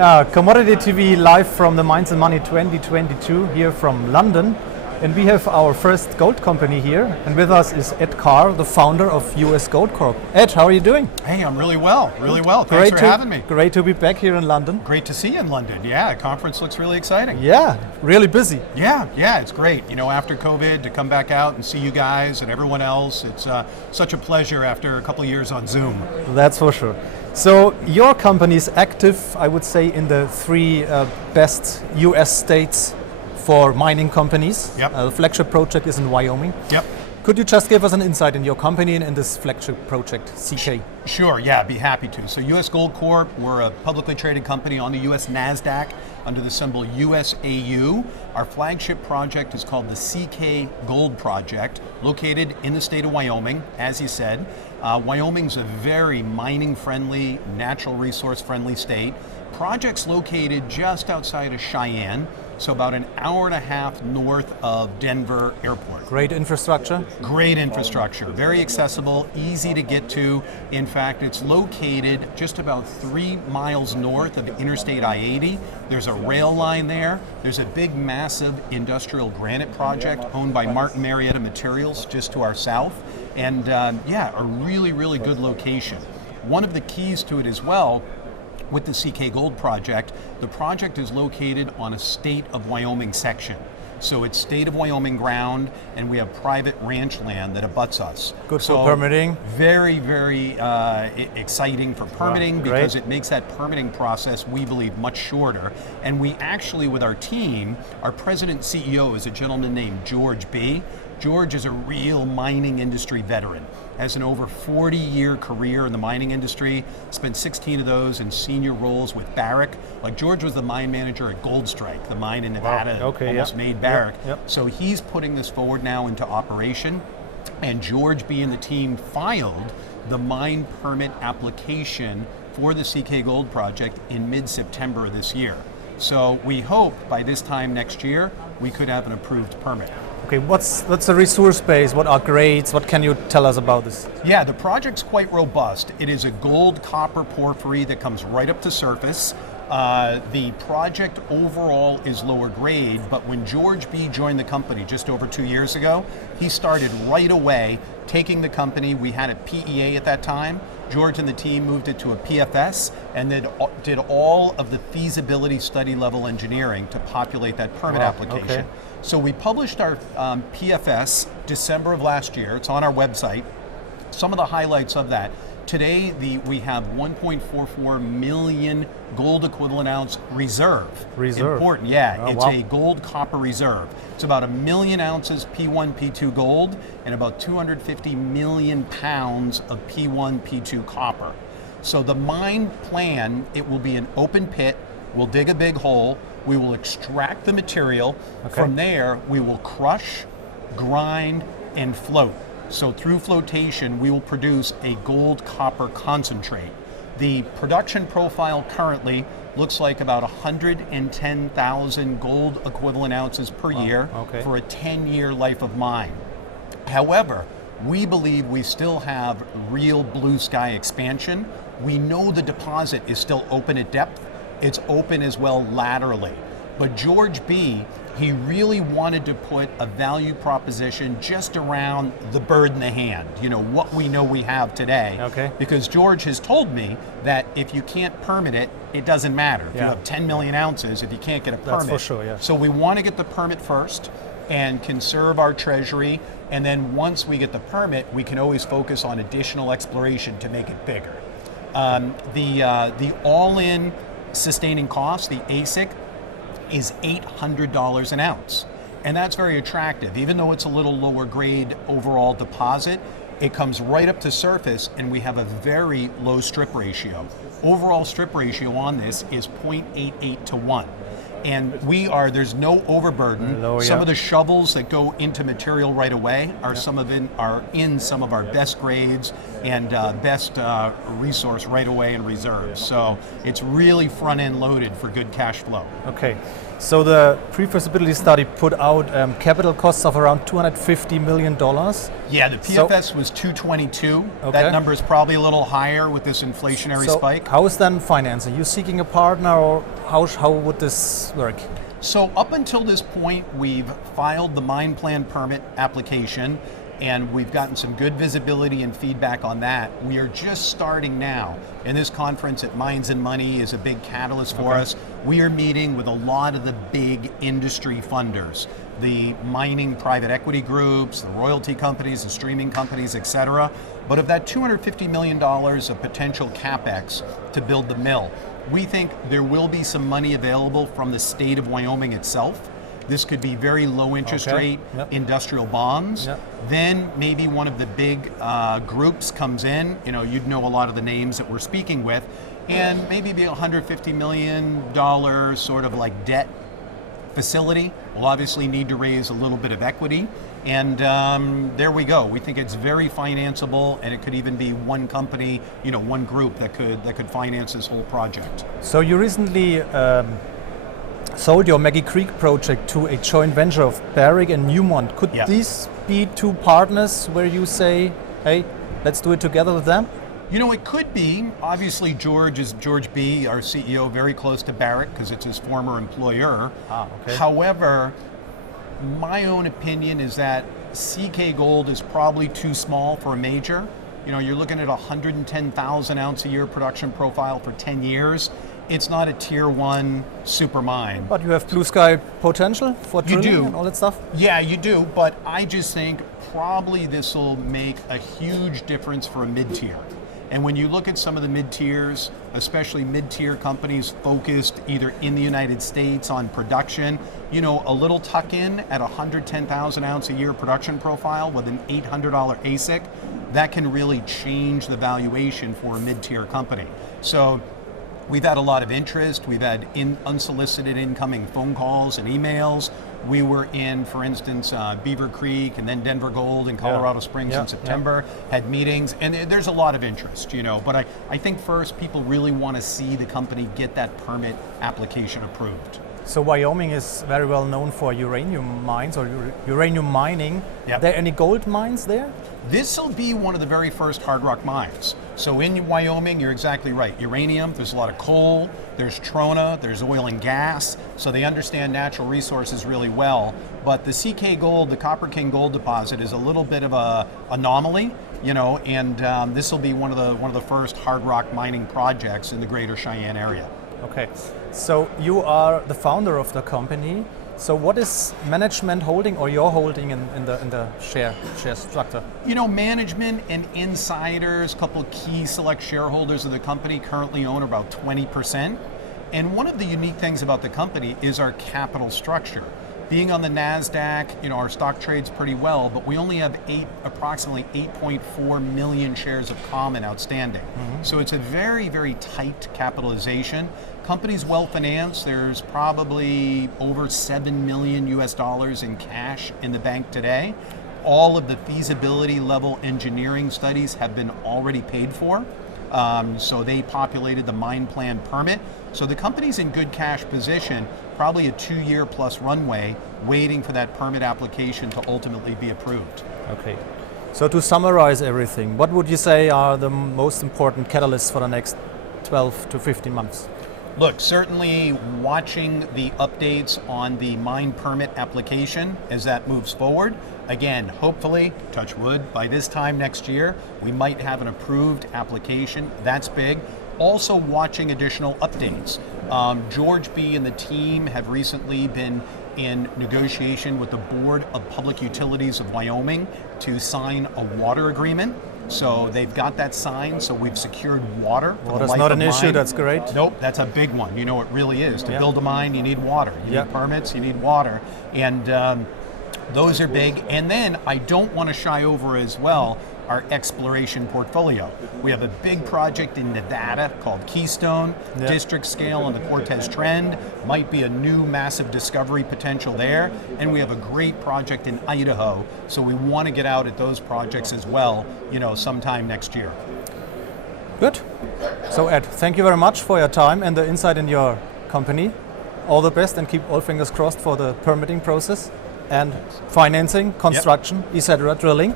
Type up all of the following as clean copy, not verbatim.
Yeah, Commodity TV live from the Mines and Money 2022 here from London. And we have our first gold company here. And with us is Ed Karr, the founder of US Gold Corp. Ed, how are you doing? Hey, I'm really well, really well. Thanks for having me. Great to be back here in London. Great to see you in London. Yeah, the conference looks really exciting. Yeah, really busy. Yeah, it's great. You know, after COVID, to come back out and see you guys and everyone else, it's such a pleasure after a couple of years on Zoom. That's for sure. So your company is active, I would say, in the three best US states for mining companies. Yep. The flagship project is in Wyoming. Yep. Could you just give us an insight in your company and in this flagship project, CK? Sure, yeah, be happy to. So US Gold Corp, we're a publicly traded company on the US NASDAQ under the symbol USAU. Our flagship project is called the CK Gold Project, located in the state of Wyoming, as you said. Wyoming's a very mining-friendly, natural resource-friendly state. Project's located just outside of Cheyenne, so about an hour and a half north of Denver Airport. Great infrastructure? Great infrastructure, very accessible, easy to get to. In fact, it's located just about 3 miles north of Interstate I-80. There's a rail line there. There's a big, massive industrial granite project owned by Martin Marietta Materials just to our south. And yeah, a really, really good location. One of the keys to it as well, with the CK Gold Project, the project is located on a state of Wyoming section. So it's state of Wyoming ground, and we have private ranch land that abuts us. Good for permitting. Very, very exciting for permitting, because it makes that permitting process, we believe, much shorter. And we actually, with our team, our president and CEO is a gentleman named George B. George is a real mining industry veteran, has an over 40-year career in the mining industry, spent 16 of those in senior roles with Barrick. Like, George was the mine manager at Goldstrike, the mine in Nevada, almost made Barrick. So he's putting this forward now into operation, and George B and the team filed the mine permit application for the CK Gold Project in mid-September of this year. So we hope by this time next year, we could have an approved permit. Okay, what's the resource base? What are grades? What can you tell us about this? Yeah, the project's quite robust. It is a gold copper porphyry that comes right up to surface. The project overall is lower grade, but when George B joined the company just over 2 years ago, he started right away taking the company. We had a PEA at that time. George and the team moved it to a PFS and then did all of the feasibility study level engineering to populate that permit application. So we published our PFS December of last year. It's on our website. Some of the highlights of that. Today, we have 1.44 million gold equivalent ounce reserve. Important, yeah. It's a gold copper reserve. It's about 1 million ounces P1, P2 gold, and about 250 million pounds of P1, P2 copper. So the mine plan, it will be an open pit. We'll dig a big hole. We will extract the material. From there, we will crush, grind, and float. So through flotation, we will produce a gold copper concentrate. The production profile currently looks like about 110,000 gold equivalent ounces per year for a 10-year life of mine. However, we believe we still have real blue sky expansion. We know the deposit is still open at depth. It's open as well laterally. But George B, he really wanted to put a value proposition just around the bird in the hand, you know, what we know we have today. Because George has told me that if you can't permit it, it doesn't matter. If you have 10 million ounces, if you can't get a permit. That's for sure, So we want to get the permit first and conserve our treasury, and then once we get the permit, we can always focus on additional exploration to make it bigger. The all-in sustaining cost, the AISC, is $800 an ounce. And that's very attractive. Even though it's a little lower grade overall deposit, it comes right up to surface, and we have a very low strip ratio. Overall strip ratio on this is 0.88 to 1. And there's no overburden. Some of the shovels that go into material right away are in some of our best grades and best resource right away in reserves. So it's really front end loaded for good cash flow. Okay. So the pre-feasibility study put out capital costs of around $250 million. Yeah, the PFS was 222. Okay. That number is probably a little higher with this inflationary spike. How is then financing? You seeking a partner, or how would this work? So up until this point, we've filed the mine plan permit application, and we've gotten some good visibility and feedback on that. We are just starting now. And this conference at Mines and Money is a big catalyst for us. We are meeting with a lot of the big industry funders, the mining private equity groups, the royalty companies, the streaming companies, et cetera. But of that $250 million of potential CapEx to build the mill, we think there will be some money available from the state of Wyoming itself. This could be very low interest rate industrial bonds. Then maybe one of the big groups comes in, you'd know a lot of the names that we're speaking with, and maybe be $150 million sort of like debt facility. We'll obviously need to raise a little bit of equity. And there we go. We think it's very financeable, and it could even be one company, one group that could finance this whole project. So you recently sold your Maggie Creek project to a joint venture of Barrick and Newmont. Could these be two partners where you say, hey, let's do it together with them? It could be. Obviously, George B., our CEO, very close to Barrick because it's his former employer. However, my own opinion is that CK Gold is probably too small for a major. You're looking at a 110,000 ounce a year production profile for 10 years. It's not a tier one super mine. But you have blue sky potential for drilling and all that stuff? Yeah, you do, but I just think probably this will make a huge difference for a mid-tier. And when you look at some of the mid-tiers, especially mid-tier companies focused either in the United States on production, a little tuck-in at 110,000 ounce a year production profile with an $800 ASIC, that can really change the valuation for a mid-tier company. So we've had a lot of interest. We've had unsolicited incoming phone calls and emails. We were in, for instance, Beaver Creek and then Denver Gold in Colorado Springs in September, had meetings, and there's a lot of interest, But I think first people really want to see the company get that permit application approved. So Wyoming is very well known for uranium mines or uranium mining. Are there any gold mines there? This will be one of the very first hard rock mines. So in Wyoming, you're exactly right. Uranium, there's a lot of coal, there's trona, there's oil and gas. So they understand natural resources really well. But the CK Gold, the Copper King Gold deposit, is a little bit of a anomaly, and this will be one of the first hard rock mining projects in the greater Cheyenne area. Okay, so you are the founder of the company. So what is management holding, or you're holding in the share structure? Management and insiders, a couple of key select shareholders of the company currently own about 20%. And one of the unique things about the company is our capital structure. Being on the NASDAQ, our stock trades pretty well, but we only have approximately 8.4 million shares of common outstanding. So it's a very, very tight capitalization. Company's well financed. There's probably over $7 million US in cash in the bank today. All of the feasibility level engineering studies have been already paid for. So they populated the mine plan permit. So the company's in good cash position, probably a 2-year plus runway, waiting for that permit application to ultimately be approved. Okay. So to summarize everything, what would you say are the most important catalysts for the next 12 to 15 months? Look, certainly watching the updates on the mine permit application as that moves forward. Again, hopefully, touch wood, by this time next year, we might have an approved application. That's big. Also watching additional updates. George B. and the team have recently been in negotiation with the Board of Public Utilities of Wyoming to sign a water agreement. So they've got that signed, so we've secured water. Water's not an issue, that's great. Nope, that's a big one. It really is. To build a mine, you need water. You need permits, you need water. And those are big. And then I don't want to shy over as well our exploration portfolio. We have a big project in Nevada called Keystone, district scale on the Cortez Trend, might be a new massive discovery potential there, and we have a great project in Idaho, so we want to get out at those projects as well, sometime next year. Good. So Ed, thank you very much for your time and the insight in your company. all the best and keep all fingers crossed for the permitting process and financing, construction, etc., drilling.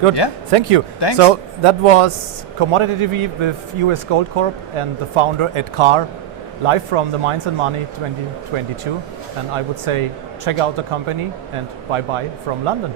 Good. Yeah. Thank you. Thanks. So that was Commodity TV with US Gold Corp and the founder Ed Karr, live from the Mines and Money 2022. And I would say check out the company and bye-bye from London.